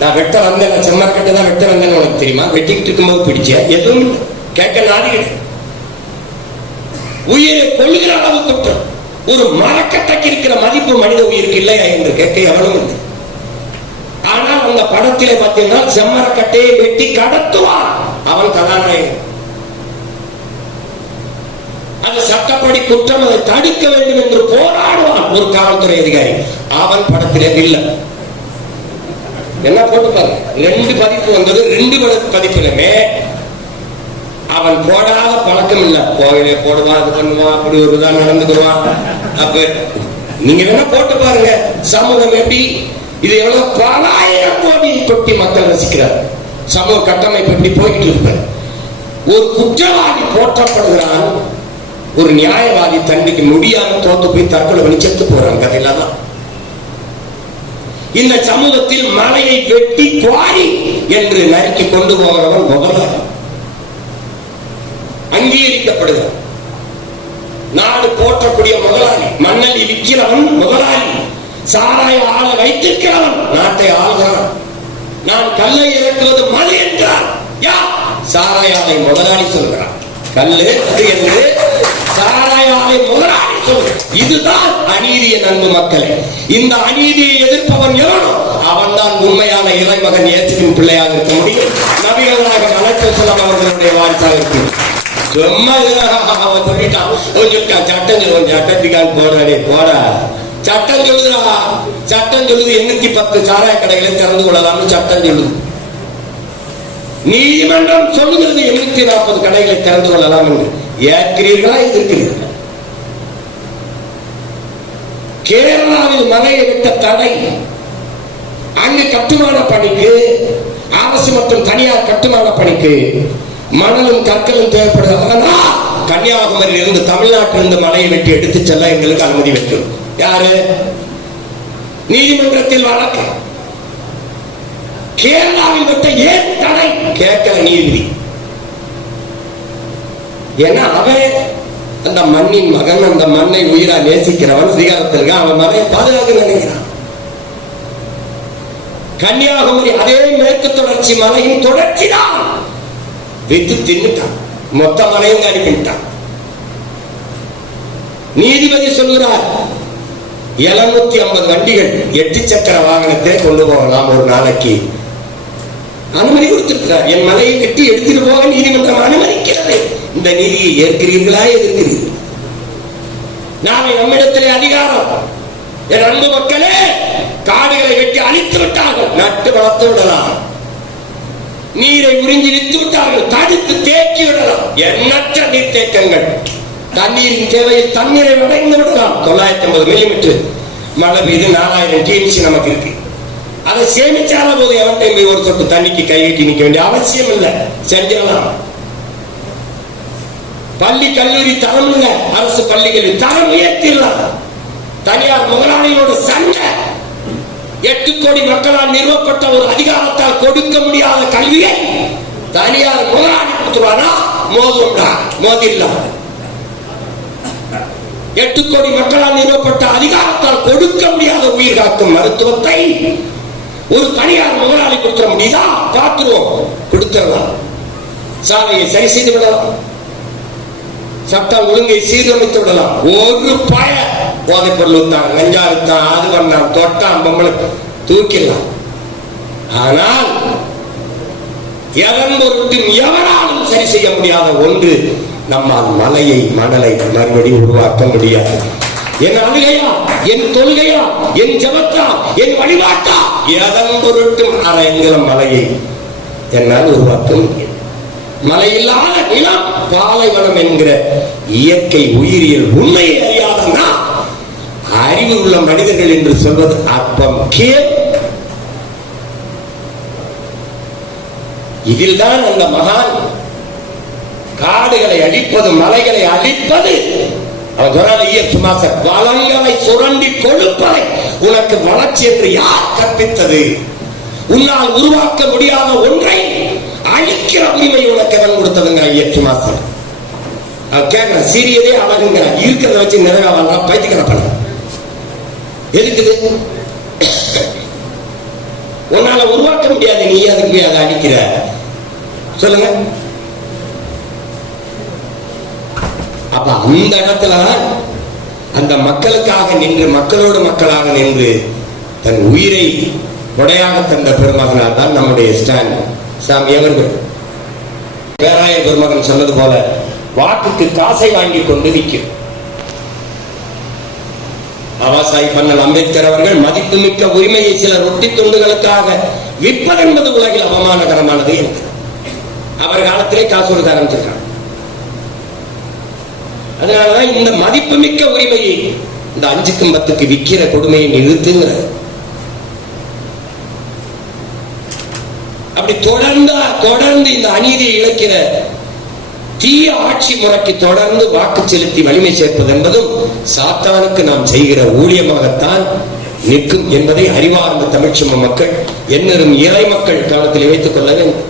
நான் வெட்ட வந்தேன் செம்மரக்கட்டை தான் வெட்ட வந்தேன்னு உனக்கு தெரியுமா? வெட்டிக்கிட்டு இருக்கும்போது பிடிச்ச? எதுவும் கேட்க நாதி உயிரை கொள்ளுகிற அளவு குற்றம் ஒரு மரக்கட்டைக்கு இருக்கிற மதிப்பு மனித உயிருக்கு இல்லையா என்று கேட்க எவனும் இல்லை. ஆனால் அந்த படத்திலே பார்த்தீங்கன்னா செம்மரக்கட்டையை வெட்டி கடத்துவான் அவன் கதாநாயகன். அது சட்டப்படி குற்றம் அதை தடுக்க வேண்டும் என்று போராடுவான் ஒரு காவல்துறை அதிகாரி. அவன் படத்திலே இல்லை. என்ன போட்டு பாருங்க ரெண்டு பதிப்பு வந்தது ரெண்டு பதிப்பிலுமே அவன் போடாத பழக்கம் இல்ல. கோயிலே போடுவான் அது பண்ணுவான் அப்படி ஒரு இதா நடந்துக்குவான் அப்ப நீங்க வேணா போட்டு பாருங்க. சமூகம் எப்படி? இது எவ்வளவு பலாயிரம் கோடி தொட்டி மக்கள் ரசிக்கிறார் சமூக கட்டமைப்பு எப்படி போயிட்டு இருப்பார் ஒரு குற்றவாளி போற்றப்படுகிறான். ஒரு நியாயவாதி தண்டிக்கு முடியாம தோத்து போய் தற்கொலை பண்ணி செத்து போறான். கதையில தான் இந்த சமூகத்தில் மலையை வெட்டி குவாரி என்று நறுக்கி கொண்டு போகிறவன் முதல்வர் அங்கீகரிக்கப்படுகிறார் நாடு போற்றக்கூடிய முதலாளி மண்ணல் விற்கிறவன் முதலாளி சாராய ஆள வைத்திருக்கிறவன் நாட்டை ஆள்கிறான். நான் கல்லை இறக்குவது மது என்றார் யா சாராய ஆலை முதலாளி சொல்கிறான் கல்லு என்று சாராய முதலாளி. இதுதான் அநீதிய நண்பு மக்களே. இந்த அநீதியை எதிர்ப்பவன் எவனோ அவன் தான் உண்மையான இறைமகன் இயேசுவின் பிள்ளையாக இருக்க முடியும். நபிகளாக மலர்ச்சி செல்லம் அவர்களுடைய வாரிசாக இருக்கும் சும்மா அவன் சொல்லிட்டான் அவன் சொல்லிட்டான் சட்டம் சொல்லுவான் சட்டத்துக்கால் போடாடே போடா. சட்டம் சொல்லுதுடா. சட்டம் சொல்லுது எண்ணூத்தி பத்து சாராய கடைகளை திறந்து கொள்ளலாம்னு சட்டம் சொல்லுது. நீதிமன்றம் சொல்லுகிறது எண்ணூத்தி நாற்பது கடைகளை திறந்து கொள்ளலாம் என்று. ஏற்கிறீர்களா எதிர்க்கிறீர்களா? கேரளாவில் மலையை விட்ட தடை அங்கு கட்டுமான பணிக்கு அரசு மற்றும் தனியார் கட்டுமான பணிக்கு மணலும் கற்களும் தேவைப்படுது. கன்னியாகுமரியில் இருந்து தமிழ்நாட்டிலிருந்து மலையை வெட்டி எடுத்து செல்ல எங்களுக்கு அனுமதி வேண்டும். யாரு? நீதிமன்றத்தில் வழக்கு. கேரளாவில் விட்ட ஏன் தடை? கேட்கல நீதிபதி. ஏன்னா அவன் அந்த மண்ணின் மகன் அந்த மண்ணை உயிரா நேசிக்கிறவன் அதிகாரத்தில் இருக்கான். அவன் மலையை பாதுகாக்க நினைக்கிறான். கன்னியாகுமரி அதே மேற்கு தொடர்ச்சி மலையின் தொடர்ச்சி தான். வித்து தின்னுட்டான். மொத்த மலையும் அனுப்பிட்டான் நீதிபதி சொல்கிறார் எழுநூத்தி ஐம்பது வண்டிகள் எட்டு சக்கர வாகனத்தை கொண்டு போகலாம் ஒரு நாளைக்கு. அனுமதி கொடுத்திருக்கிறார். என் மலையை கட்டி எடுத்துட்டு போக நீதிமன்றம் அனுமதிக்கிறது. இந்த நீதியை ஏற்கிறீர்களா எதிர்க்கிறீர்கள்? நாளை நம்மிடத்திலே அதிகாரம். என் அன்பு மக்களே காடுகளை வெட்டி அழித்து விட்டார்கள். நட்டு வளர்த்து விடலாம். நீரை உறிஞ்சி வித்து விட்டார்கள். தடுத்து தேக்கி விடலாம். எண்ணற்ற நீர்த்தேக்கங்கள். தண்ணீரின் தேவையில் தண்ணீரை அடைந்து விடலாம். தொள்ளாயிரத்தி ஐம்பது மில்லிமீட்டர் மழை பெய்து நாலாயிரம் டிஎம்சி நமக்கு இருக்கு. அதை சேமிச்சால போது எவன்டையும் போய் ஒரு சொட்டு தண்ணிக்கு கை கட்டி வேண்டிய அவசியம் இல்லை. செஞ்சலாம் பள்ளி கல்லூரி தரம் இல்லை அரசு பள்ளிகளில் தரம் உயர்த்திடலாம். தனியார் முதலாளிகளோட சண்டை. எட்டு கோடி மக்களால் நிறுவப்பட்ட ஒரு அதிகாரத்தால் கொடுக்க முடியாத கல்வியை தனியார் முதலாளி கொடுத்துருவானா? மோதும்டா. மோதிடலாம். எட்டு கோடி மக்களால் நிறுவப்பட்ட அதிகாரத்தால் கொடுக்க முடியாத உயிர் காக்கும் மருத்துவத்தை ஒரு தனியார் முதலாளி கொடுத்துட முடியுதா பார்த்துருவோம் கொடுத்துடலாம். சாலையை சரி செய்து விடலாம். சட்டம் ஒழுங்கை சீரமைத்து விடலாம். ஒரு பய போதைப் பொருள் வித்தான் கஞ்சா வித்தான் அது பண்ணான் தொட்டான் பொம்பளை தூக்கிடலாம். ஆனால் எவன் ஒருட்டும் எவனாலும் சரி செய்ய முடியாத ஒன்று நம்மால் மலையை மணலை மறுபடி உருவாக்க முடியாது. என் அழுகையா என் தொழுகையா என் ஜபத்தா என் வழிபாட்டா? எதன் பொருட்டும் அரைங்கிற மலையை என்னால் உருவாக்க முடியும் மலையில்லாத நிலம் பாலைவனம் என்கிற இயற்கை உயிரியல் உண்மையை அறியாத நாம் அறிவு உள்ள மனிதர்கள் என்று சொல்வது அற்பம். கேள் இதில்தான் அந்த மகான் காடுகளை அழிப்பது மலைகளை அழிப்பது அவன் வளங்களை சுரண்டி கொழுப்பதை உனக்கு வளர்ச்சி என்று யார் கற்பித்தது? உன்னால் உருவாக்க முடியாத ஒன்றை அழிக்கிற உரிமை உனக்கு எவன் கொடுத்ததுங்க ஐயர் சுமாசர் கேட்கிற சீரியதே அழகுங்க. இருக்கிறத வச்சு நிறைவேறலாம் பைத்தியக்கிற பணம் எதுக்குது? உன்னால உருவாக்க முடியாது நீ அதுக்கு அதை அடிக்கிற சொல்லுங்க. அப்ப அந்த இடத்துல அந்த மக்களுக்காக நின்று மக்களோடு மக்களாக நின்று தன் உயிரை கொடையாக தந்த பெருமகனார் தான் நம்முடைய ஸ்டாண்ட் சாமி அவர்கள். பேராய பெருமகன் சொன்னது போல வாக்குக்கு காசை வாங்கி கொண்டு விற்கும் பாபாசாஹிப் பண்ணல் அம்பேத்கர் அவர்கள் மதிப்புமிக்க உரிமையை சில ரொட்டி துண்டுகளுக்காக விற்பதென்பது உலகில் அவமானகரமானது என்று. அவர் காலத்திலே காசு கொடுக்க ஆரம்பிச்சிருக்காங்க. அதனாலதான் இந்த மதிப்புமிக்க உரிமையை இந்த அஞ்சுக்கும் பத்துக்கு விக்கிற கொடுமையை நிறுத்துங்கிற அப்படி தொடர்ந்து தொடர்ந்து இந்த அநீதியை இழக்கிற தீய ஆட்சி முறைக்கு தொடர்ந்து வாக்கு செலுத்தி வலிமை சேர்ப்பது என்பதும் சாத்தானுக்கு நாம் செய்கிற ஊழியமாகத்தான் நிற்கும் என்பதை அறிவார்ந்த தமிழ்ச்சம மக்கள் என்னரும் இறை மக்கள் கவனத்தில் வைத்துக் கொள்ள வேண்டும்.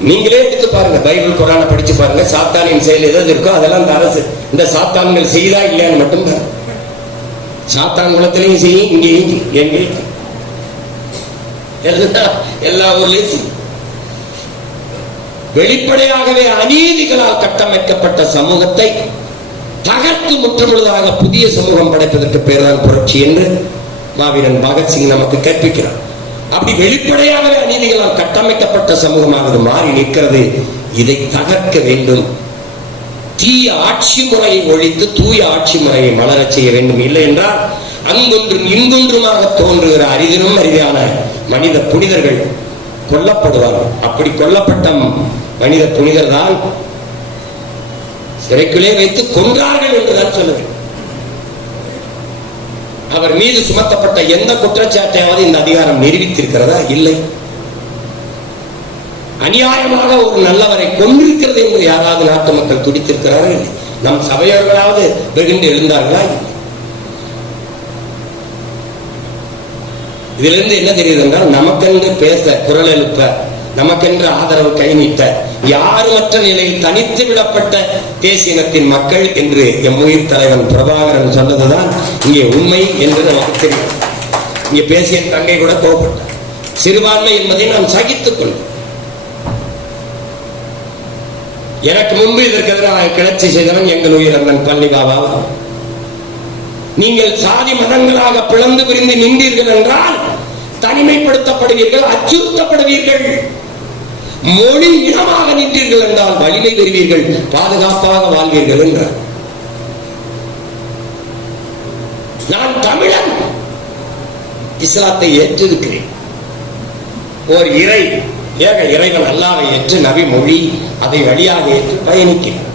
நீங்களே எடுத்து பாருங்க பைபிள் குரான படிச்சு பாருங்க சாத்தானின் செயல் எதாவது இருக்கோ அதெல்லாம் இந்த அரசு இந்த சாத்தான்கள் செய்தா இல்லையான்னு மட்டும் பாருங்க. சாத்தான் செய்யும் இங்கேயும் எங்கேயும் எல்லா எல்லா ஊர்லயும் செய்யும். வெளிப்படையாகவே அநீதிகளால் கட்டமைக்கப்பட்ட சமூகத்தை தகர்த்து முற்றுமுழுதாக புதிய சமூகம் படைப்பதற்கு பேர்தான் புரட்சி என்று மாவீரன் பகத்சிங் நமக்கு கற்பிக்கிறார் அப்படி வெளிப்படையாகவே அநீதிகளால் கட்டமைக்கப்பட்ட சமூகமாக அது மாறி நிற்கிறது. இதை தகர்க்க வேண்டும். தீய ஆட்சி முறையை ஒழித்து தூய ஆட்சி முறையை மலரச் செய்ய வேண்டும். இல்லை என்றால் அங்கொன்றும் இங்கொன்றுமாக தோன்றுகிற அரிதினும் அரிதான மனித புனிதர்கள் கொல்லப்படுவார்கள். அப்படி கொல்லப்பட்ட மனித புனிதர் தான் சிறைக்குள்ளே வைத்து கொன்றார்கள் என்றுதான் சொல்லுவேன். அவர் மீது சுமத்தப்பட்ட எந்த குற்றச்சாட்டையாவது இந்த அதிகாரம் நிரூபித்திருக்கிறதா? இல்லை. அநியாயமாக ஒரு நல்லவரை கொண்டிருக்கிறது என்று யாராவது நாட்டு மக்கள் துடித்திருக்கிறார்கள் இல்லை. நம் சபையோர்களாவது வெகுண்டு எழுந்தார்களா? இல்லை. இதிலிருந்து என்ன தெரியுது என்றால் நமக்கென்று பேச குரல் எழுப்ப நமக்கென்று ஆதரவு கைநீட்ட யாருமற்ற நிலையில் தனித்து விடப்பட்ட தேசியனத்தின் மக்கள் என்று எம் உயிர் தலைவன் பிரபாகரன் சொன்னதுதான் இங்கே உண்மை என்று நமக்கு தெரியும். இங்கே பேசிய தங்கை கூட கோபப்பட்டார் சிறுபான்மை என்பதை நாம் சகித்துக் கொள்ளும் எனக்கு முன்பு இதற்கு எதிராக கிளர்ச்சி செய்தவன் எங்கள் உயிரந்தன் பள்ளி பாபா நீங்கள் சாதி மதங்களாக பிளந்து பிரிந்து நின்றீர்கள் என்றால் தனிமைப்படுத்தப்படுவீர்கள் அச்சுறுத்தப்படுவீர்கள். மொழி இனமாக நின்றீர்கள் என்றால் வலிமை பெறுவீர்கள் பாதுகாப்பாக வாழ்வீர்கள் என்றார். நான் தமிழன். இஸ்லாத்தை ஏற்றிருக்கிறேன். ஓர் இறை ஏக இறைவன் அல்லாவை ஏற்று நபி மொழி அதை வழியாக ஏற்று பயணிக்கிறேன்.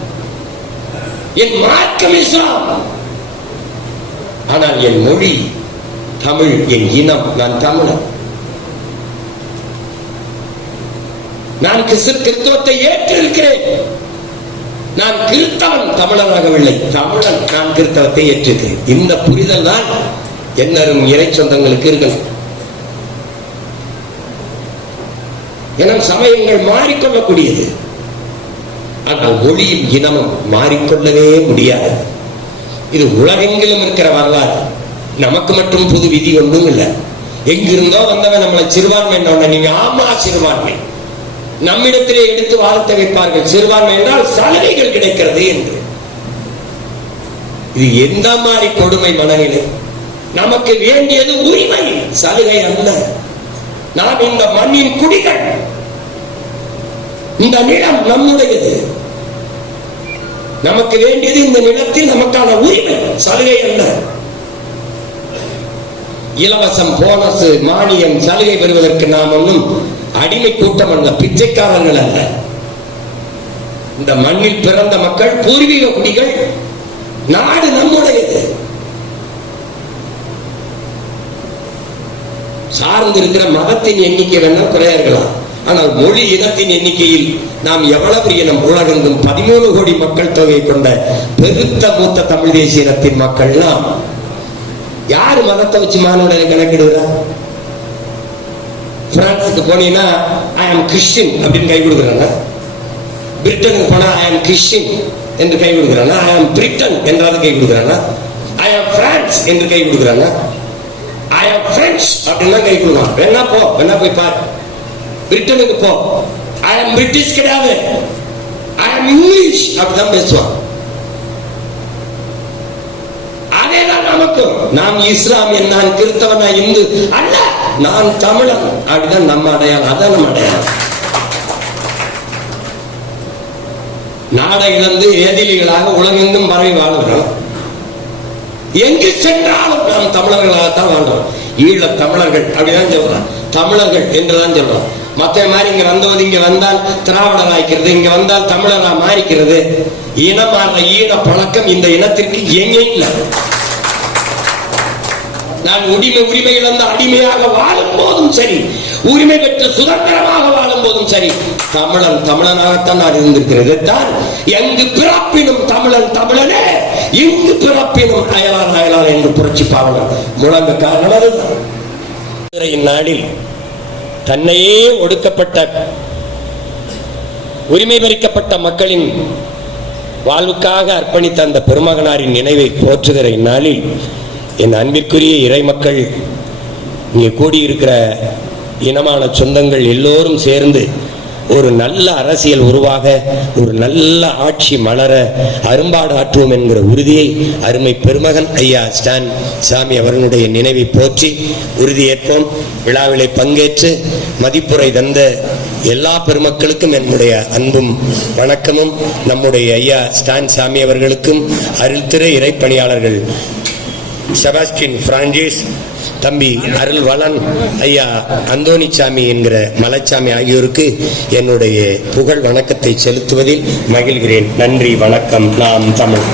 என் மார்க்கம் இஸ்லாம். ஆனால் என் மொழி தமிழ் என் இனம் நான் தமிழன். நான் கிறிஸ்து கிறிஸ்துவத்தை ஏற்றிருக்கிறேன். நான் கிறிஸ்தவன் தமிழனாகவில்லை. தமிழன் நான் கிறிஸ்தவத்தை ஏற்றிருக்கிறேன். இந்த புரிதல் தான் என்னரும் இறை சொந்தங்களுக்கு இருக்கணும் என சமயங்கள் மாறிக்கொள்ளக்கூடியது. ஆனால் மொழியும் இனமும் மாறிக்கொள்ளவே முடியாது. இது உலகெங்கிலும் இருக்கிற வரலாறு. நமக்கு மட்டும் புது விதி ஒன்றும் இல்லை. எங்கிருந்தோ வந்தவன் நம்மளை சிறுபான்மை நீங்க ஆமா சிறுபான்மை நம்மிடத்திலே எடுத்து வாழ்த்த வைப்பார்கள். சிறுபான்மை என்றால் சலுகைகள் கிடைக்கிறது என்று. இது எந்த மாதிரி கொடுமை மனநிலை? நமக்கு வேண்டியது உரிமை சலுகை அல்ல. நாம் இந்த மண்ணின் குடிகள் இந்த நிலம் நம்முடையது. நமக்கு வேண்டியது இந்த நிலத்தில் நமக்கான உரிமை சலுகை அல்ல. இலவசம் போனஸ் மானியம் சலுகை பெறுவதற்கு நாம் ஒன்றும் அடிமை கூட்டம் அல்ல பிச்சைக்காரர்கள் அல்ல. இந்த மண்ணில் பிறந்த மக்கள் பூர்வீக குடிகள் நாடு நம்முடையது. சார்ந்து இருக்கிற மதத்தின் எண்ணிக்கை வேணால் குறையா இருக்கலாம் ஆனால் மொழி இனத்தின் எண்ணிக்கையில் நாம் எவ்வளவு இனம் உலகெங்கும் பதிமூணு கோடி மக்கள் தொகை கொண்ட பெருத்த மூத்த தமிழ் தேசிய இனத்தின் மக்கள்லாம் யாரு மதத்தை வச்சு மாணவர்களை கணக்கிடுறா? பிரான்ஸுக்கு போனீங்கன்னா ஐ ஆம் கிறிஸ்டின் அப்படின்னு கை கொடுக்குறாங்க பிரிட்டனுக்கு போனா ஐ ஆம் கிறிஸ்டின் என்று கை கொடுக்குறாங்க ஐ ஆம் பிரிட்டன் என்றாவது கை கொடுக்குறாங்க ஐ ஆம் பிரான்ஸ் என்று கை கொடுக்குறாங்க ஐ ஆம் பிரெஞ்ச் அப்படின்னு கை கொடுக்குறாங்க வேணா போ வேணா போய் பாரு. பிரிட்டனுக்கு போ. ஐ ஆம் பிரிட்டிஷ் கிடையாது. ஐ ஆம் இங்கிலீஷ் அப்படிதான் பேசுவான் அதேதான் நான் நாம் இஸ்லாமியன் நான் கிறிஸ்தவன் நான் இந்து அல்ல நான் தமிழன். அப்படிதான் நம்ம அடையாளம் அதான் நம்ம அடையாளம். நாடை இழந்து ஏதிலிகளாக உலகெங்கும் பரவி வாழ்கிறோம். எங்கு சென்றாலும் நாம் தமிழர்களாகத்தான் வாழ்றோம் ஈழ தமிழர்கள் அப்படிதான் சொல்றோம். தமிழர்கள் என்றுதான் சொல்றோம். மத்த மாதிரி இங்க வந்தவது இங்க வந்தால் திராவிடர் ஆய்க்கிறது இங்க வந்தால் தமிழரா மாறிக்கிறது. இனமான ஈழ பழக்கம் இந்த இனத்திற்கு எங்கே இல்லை? நான் உரிமை உரிமை இழந்த அடிமையாக வாழும் போதும் சரி உரிமை பெற்று சுதந்திரமாக வாழும் போதும் சரி தமிழன் தமிழனாகத்தான் நான் இருந்திருக்கிறேன் தான் எங்கு பிறப்பினும் தமிழன் தமிழனே எங்கு பிறப்பினும் அயலான் அயலான் என்று புரட்சி பாவலர் முழங்க காரணம் அதுதான். நாடில் தன்னையே ஒடுக்கப்பட்ட உரிமை பறிக்கப்பட்ட மக்களின் வாழ்வுக்காக அர்ப்பணித்த அந்த பெருமகனாரின் நினைவை போற்றுகிற இந்நாளில் என் அன்பிற்குரிய இறை மக்கள் இங்கே கூடியிருக்கிற இனமான சொந்தங்கள் எல்லோரும் சேர்ந்து ஒரு நல்ல அரசியல் உருவாக ஒரு நல்ல ஆட்சி மலர அரும்பாடு ஆற்றுவோம் என்கிற உறுதியை அருமை பெருமகன் ஐயா ஸ்டான் சாமி அவர்களுடைய நினைவை போற்றி உறுதியேற்போம் விழாவிலே பங்கேற்று மதிப்புரை தந்த எல்லா பெருமக்களுக்கும் என்னுடைய அன்பும் வணக்கமும். நம்முடைய ஐயா ஸ்டான் சாமி அவர்களுக்கும் அருள்திரை இறைப்பணியாளர்கள் செபாஸ்டின் பிரான்சிஸ் தம்பி அருள்வளன் ஐயா அந்தோனிச்சாமி என்கிற மலைச்சாமி ஆகியோருக்கு என்னுடைய புகழ் வணக்கத்தை செலுத்துவதில் மகிழ்கிறேன். நன்றி வணக்கம். நாம் தமிழ்.